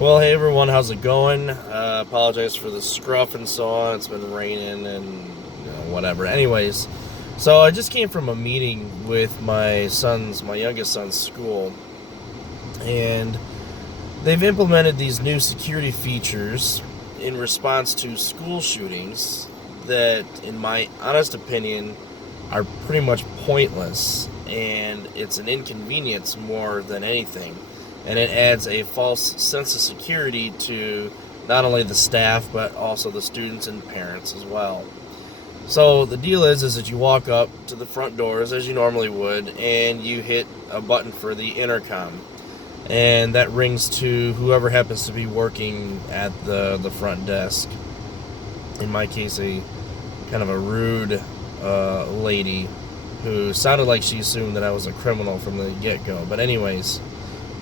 Well, hey everyone, how's it going? Apologize for the scruff and so on. It's been raining and whatever. Anyways, so I just came from a meeting with my youngest son's school, and they've implemented these new security features in response to school shootings that, in my honest opinion, are pretty much pointless, and it's an inconvenience more than anything. And it adds a false sense of security to not only the staff but also the students and parents as well. So the deal is that you walk up to the front doors as you normally would, and you hit a button for the intercom, and that rings to whoever happens to be working at the front desk. In my case, a kind of a rude lady who sounded like she assumed that I was a criminal from the get-go. But anyways,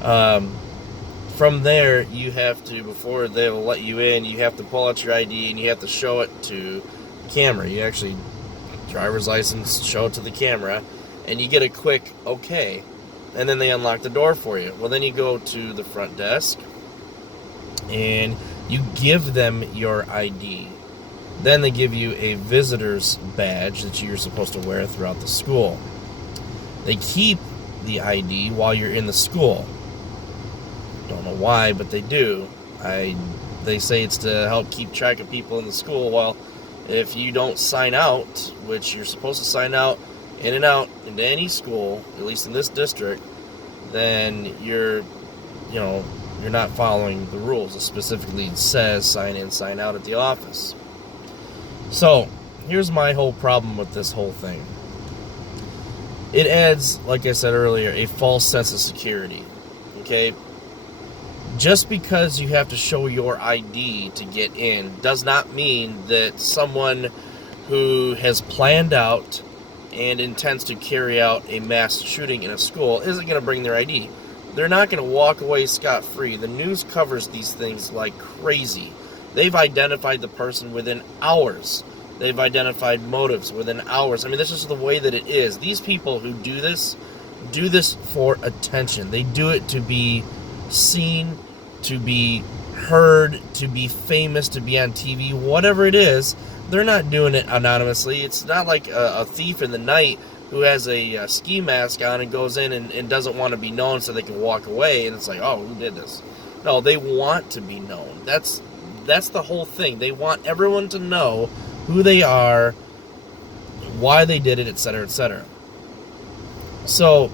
from there, you have to, before they'll let you in, you have to pull out your ID and you have to show it to the camera. You actually, driver's license, show it to the camera, and you get a quick okay. And then they unlock the door for you. Well, then you go to the front desk and you give them your ID. Then they give you a visitor's badge that you're supposed to wear throughout the school. They keep the ID while you're in the school. Don't know why, but they do. They say it's to help keep track of people in the school. Well, if you don't sign out, which you're supposed to sign out in and out into any school, at least in this district, then you're not following the rules. It specifically says sign in, sign out at the office. So, here's my whole problem with this whole thing. It adds, like I said earlier, a false sense of security. Okay? Just because you have to show your ID to get in does not mean that someone who has planned out and intends to carry out a mass shooting in a school isn't going to bring their ID. They're not going to walk away scot-free. The news covers these things like crazy. They've identified the person within hours. They've identified motives within hours. I mean, this is the way that it is. These people who do this for attention. They do it to be seen, to be heard, to be famous, to be on TV, whatever it is. They're not doing it anonymously. It's not like a thief in the night who has a ski mask on and goes in and doesn't want to be known so they can walk away, and it's like, oh, who did this? No, they want to be known. That's the whole thing. They want everyone to know who they are, why they did it, etc., etc. So,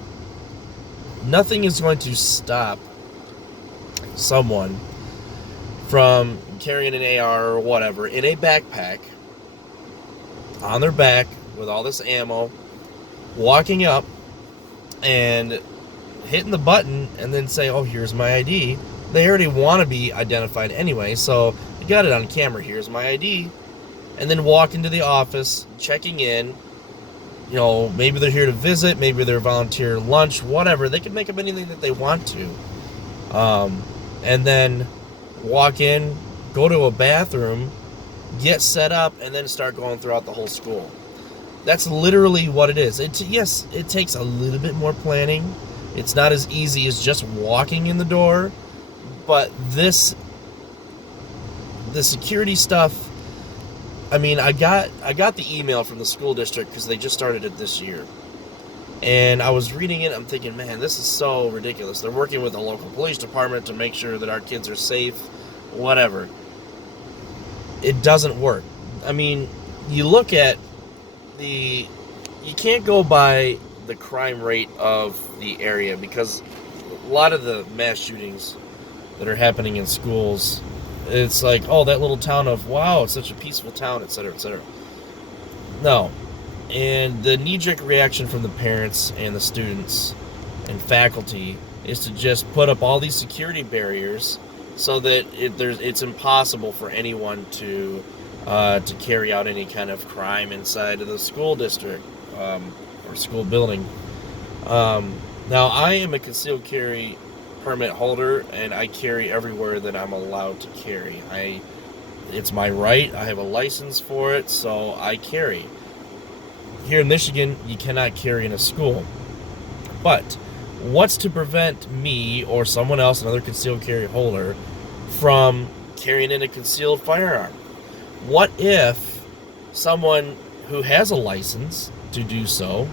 nothing is going to stop someone from carrying an AR or whatever in a backpack on their back with all this ammo, walking up and hitting the button and then say, oh, here's my ID. They already want to be identified anyway, so you got it on camera, here's my ID. And then walk into the office, checking in. Maybe they're here to visit, maybe they're volunteer lunch, whatever. They can make up anything that they want to. And then walk in, go to a bathroom, get set up, and then start going throughout the whole school. That's literally what it is. Yes, it takes a little bit more planning. It's not as easy as just walking in the door. But the security stuff, I mean, I got the email from the school district because they just started it this year. And I was reading it, I'm thinking, man, this is so ridiculous. They're working with the local police department to make sure that our kids are safe, whatever. It doesn't work. I mean, you look at you can't go by the crime rate of the area, because a lot of the mass shootings that are happening in schools, it's like, oh, that little town of, wow, it's such a peaceful town, etc., etc. No. And the knee-jerk reaction from the parents and the students and faculty is to just put up all these security barriers so that it's impossible for anyone to carry out any kind of crime inside of the school district or school building. Now, I am a concealed carry permit holder, and I carry everywhere that I'm allowed to carry. It's my right. I have a license for it, so I carry. Here in Michigan, you cannot carry in a school. But what's to prevent me or someone else, another concealed carry holder, from carrying in a concealed firearm. What if someone who has a license to do so,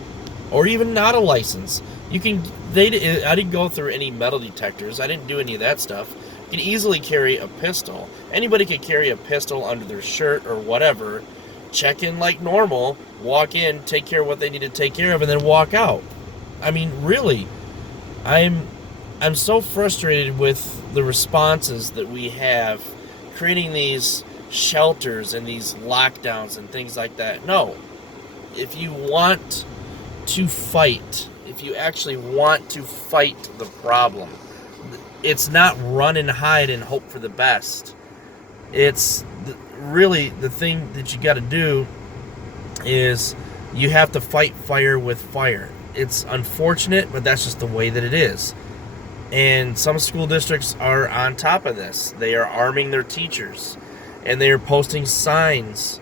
or even not a license, I didn't go through any metal detectors, I didn't do any of that stuff. You can easily carry a pistol. Anybody could carry a pistol under their shirt or whatever, check in like normal, walk in, take care of what they need to take care of, and then walk out. I mean, really, I'm so frustrated with the responses that we have, creating these shelters and these lockdowns and things like that. No, if you want to fight, if you actually want to fight the problem, it's not run and hide and hope for the best. It's really the thing that you got to do is you have to fight fire with fire. It's unfortunate, but that's just the way that it is. And some school districts are on top of this. They are arming their teachers, and they are posting signs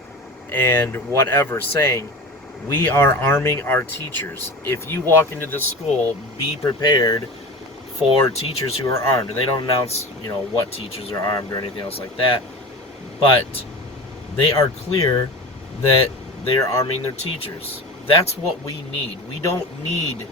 and whatever saying, we are arming our teachers. If you walk into the school, be prepared for teachers who are armed. And they don't announce, what teachers are armed or anything else like that. But they are clear that they are arming their teachers. That's what we need. We don't need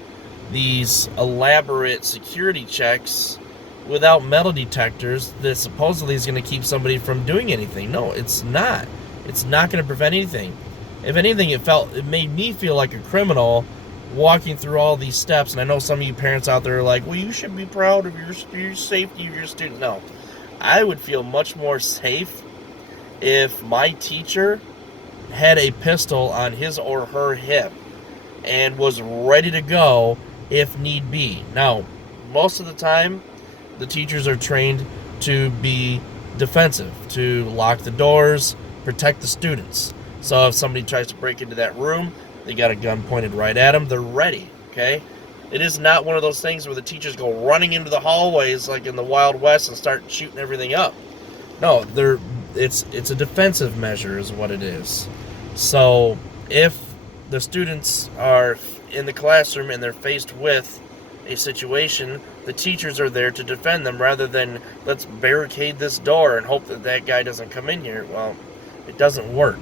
these elaborate security checks without metal detectors that supposedly is going to keep somebody from doing anything. No, it's not. It's not going to prevent anything. If anything, it made me feel like a criminal walking through all these steps. And I know some of you parents out there are like, well, you should be proud of your safety of your student. No, I would feel much more safe if my teacher had a pistol on his or her hip and was ready to go if need be. Now, most of the time, the teachers are trained to be defensive, to lock the doors, protect the students. So if somebody tries to break into that room, they got a gun pointed right at them, they're ready, okay? It is not one of those things where the teachers go running into the hallways like in the Wild West and start shooting everything up. No, it's a defensive measure is what it is. So if the students are in the classroom and they're faced with a situation, the teachers are there to defend them rather than let's barricade this door and hope that guy doesn't come in here. Well, it doesn't work.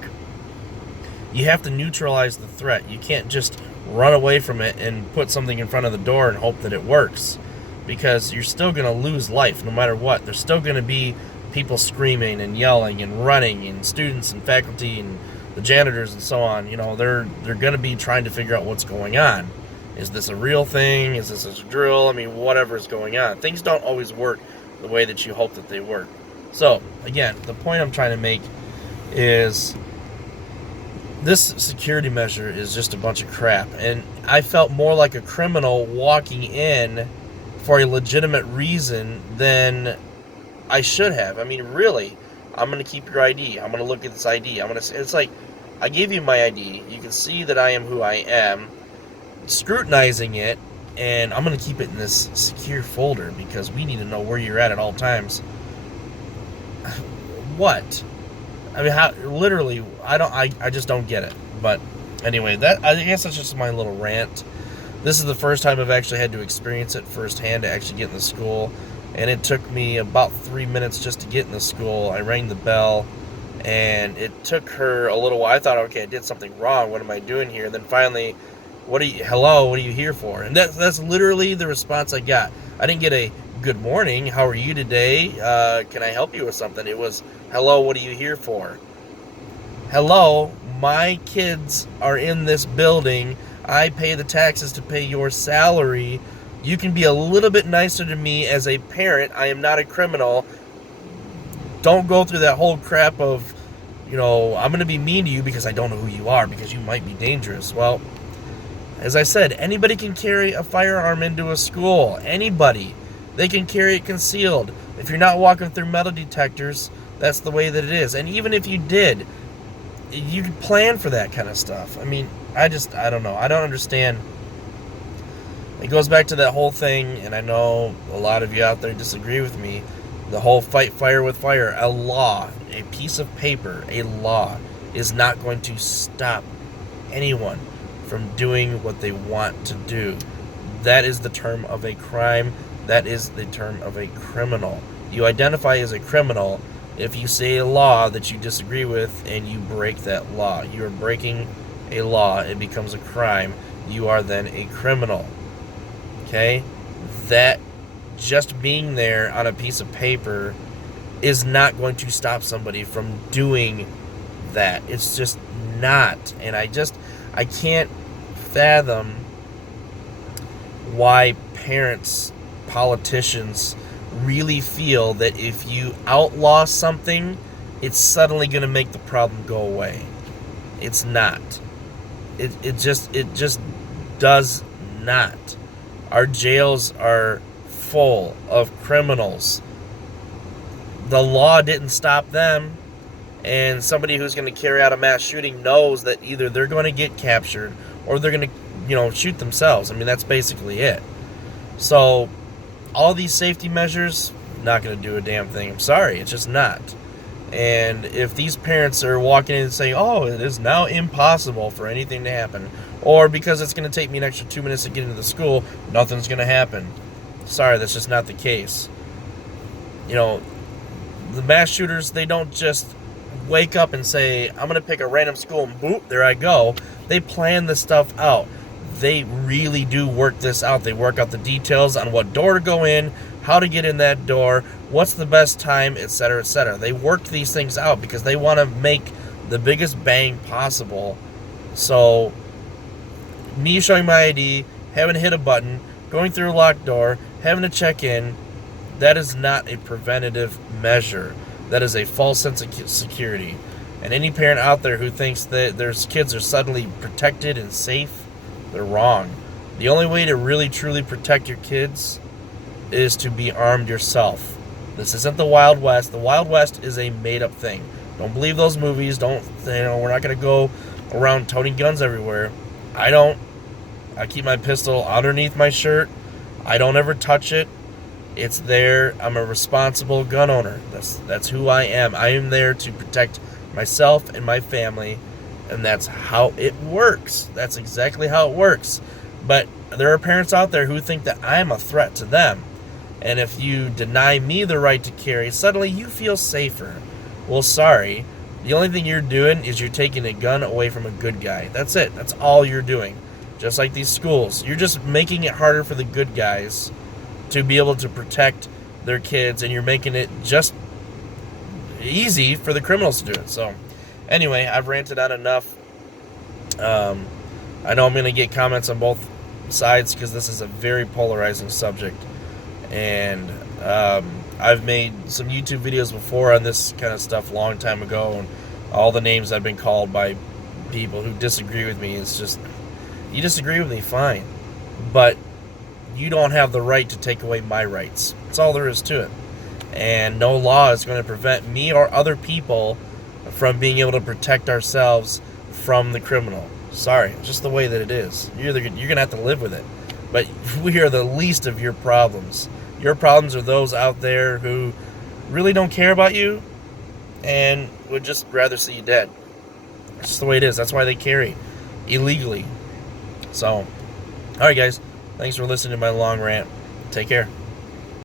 You have to neutralize the threat. You can't just run away from it and put something in front of the door and hope that it works, because you're still going to lose life no matter what. There's still going to be people screaming and yelling and running, and students and faculty and the janitors and so on. They're going to be trying to figure out what's going on. Is this a real thing? Is this a drill? I mean, whatever is going on. Things don't always work the way that you hope that they work. So, again, the point I'm trying to make is this security measure is just a bunch of crap. And I felt more like a criminal walking in for a legitimate reason than I should have. I mean, really, I'm going to keep your ID. I'm going to look at this ID. It's like, I gave you my ID. You can see that I am who I am. Scrutinizing it, and I'm going to keep it in this secure folder because we need to know where you're at all times. What? I mean, how? Literally, I just don't get it. But anyway, I guess that's just my little rant. This is the first time I've actually had to experience it firsthand to actually get in the school, and it took me about 3 minutes just to get in the school. I rang the bell, and it took her a little while. I thought, okay, I did something wrong. What am I doing here? And then finally, hello, what are you here for? And that's literally the response I got. I didn't get a good morning, how are you today? Can I help you with something? It was, hello, what are you here for? Hello, my kids are in this building. I pay the taxes to pay your salary. You can be a little bit nicer to me as a parent. I am not a criminal. Don't go through that whole crap of, I'm going to be mean to you because I don't know who you are, because you might be dangerous. Well, as I said, anybody can carry a firearm into a school. Anybody. They can carry it concealed. If you're not walking through metal detectors, that's the way that it is. And even if you did, you could plan for that kind of stuff. I mean, I don't know. I don't understand. It goes back to that whole thing, and I know a lot of you out there disagree with me, the whole fight fire with fire. A law, a piece of paper, a law is not going to stop anyone from doing what they want to do. That is the term of a crime. That is the term of a criminal. You identify as a criminal if you say a law that you disagree with and you break that law. You are breaking a law. It becomes a crime. You are then a criminal. Okay? That just being there on a piece of paper is not going to stop somebody from doing that. It's just not. And I can't fathom why parents, politicians really feel that if you outlaw something, it's suddenly going to make the problem go away. It's not. It just does not. Our jails are full of criminals. The law didn't stop them, and somebody who's going to carry out a mass shooting knows that either they're going to get captured or they're going to, shoot themselves. I mean, that's basically it. So, all these safety measures, not going to do a damn thing. I'm sorry, it's just not. And if these parents are walking in and saying, oh, it is now impossible for anything to happen, or because it's going to take me an extra 2 minutes to get into the school, nothing's going to happen. Sorry, that's just not the case. The mass shooters, they don't just wake up and say, I'm going to pick a random school and boop, there I go. They plan this stuff out. They really do work this out. They work out the details on what door to go in, how to get in that door, what's the best time, etc., etc. They work these things out because they want to make the biggest bang possible. So, me showing my ID, having to hit a button, going through a locked door, having to check in, that is not a preventative measure. That is a false sense of security. And any parent out there who thinks that their kids are suddenly protected and safe, they're wrong. The only way to really truly protect your kids is to be armed yourself. This isn't the Wild West. The Wild West is a made-up thing. Don't believe those movies. We're not going to go around toting guns everywhere. I don't. I keep my pistol underneath my shirt. I don't ever touch it. It's there. I'm a responsible gun owner. That's who I am. I am there to protect myself and my family, and that's how it works. That's exactly how it works. But there are parents out there who think that I'm a threat to them. And if you deny me the right to carry, suddenly you feel safer. Well, sorry. The only thing you're doing is you're taking a gun away from a good guy. That's it. That's all you're doing. Just like these schools. You're just making it harder for the good guys to be able to protect their kids, and you're making it just easy for the criminals to do it. So, anyway, I've ranted on enough. I know I'm going to get comments on both sides because this is a very polarizing subject. And I've made some YouTube videos before on this kind of stuff a long time ago, and all the names I've been called by people who disagree with me. It's just, you disagree with me, fine. But you don't have the right to take away my rights. That's all there is to it. And no law is going to prevent me or other people from being able to protect ourselves from the criminal. Sorry, it's just the way that it is. You're going to have to live with it. But we are the least of your problems. Your problems are those out there who really don't care about you and would just rather see you dead. It's just the way it is. That's why they carry illegally. So, alright guys, thanks for listening to my long rant. Take care.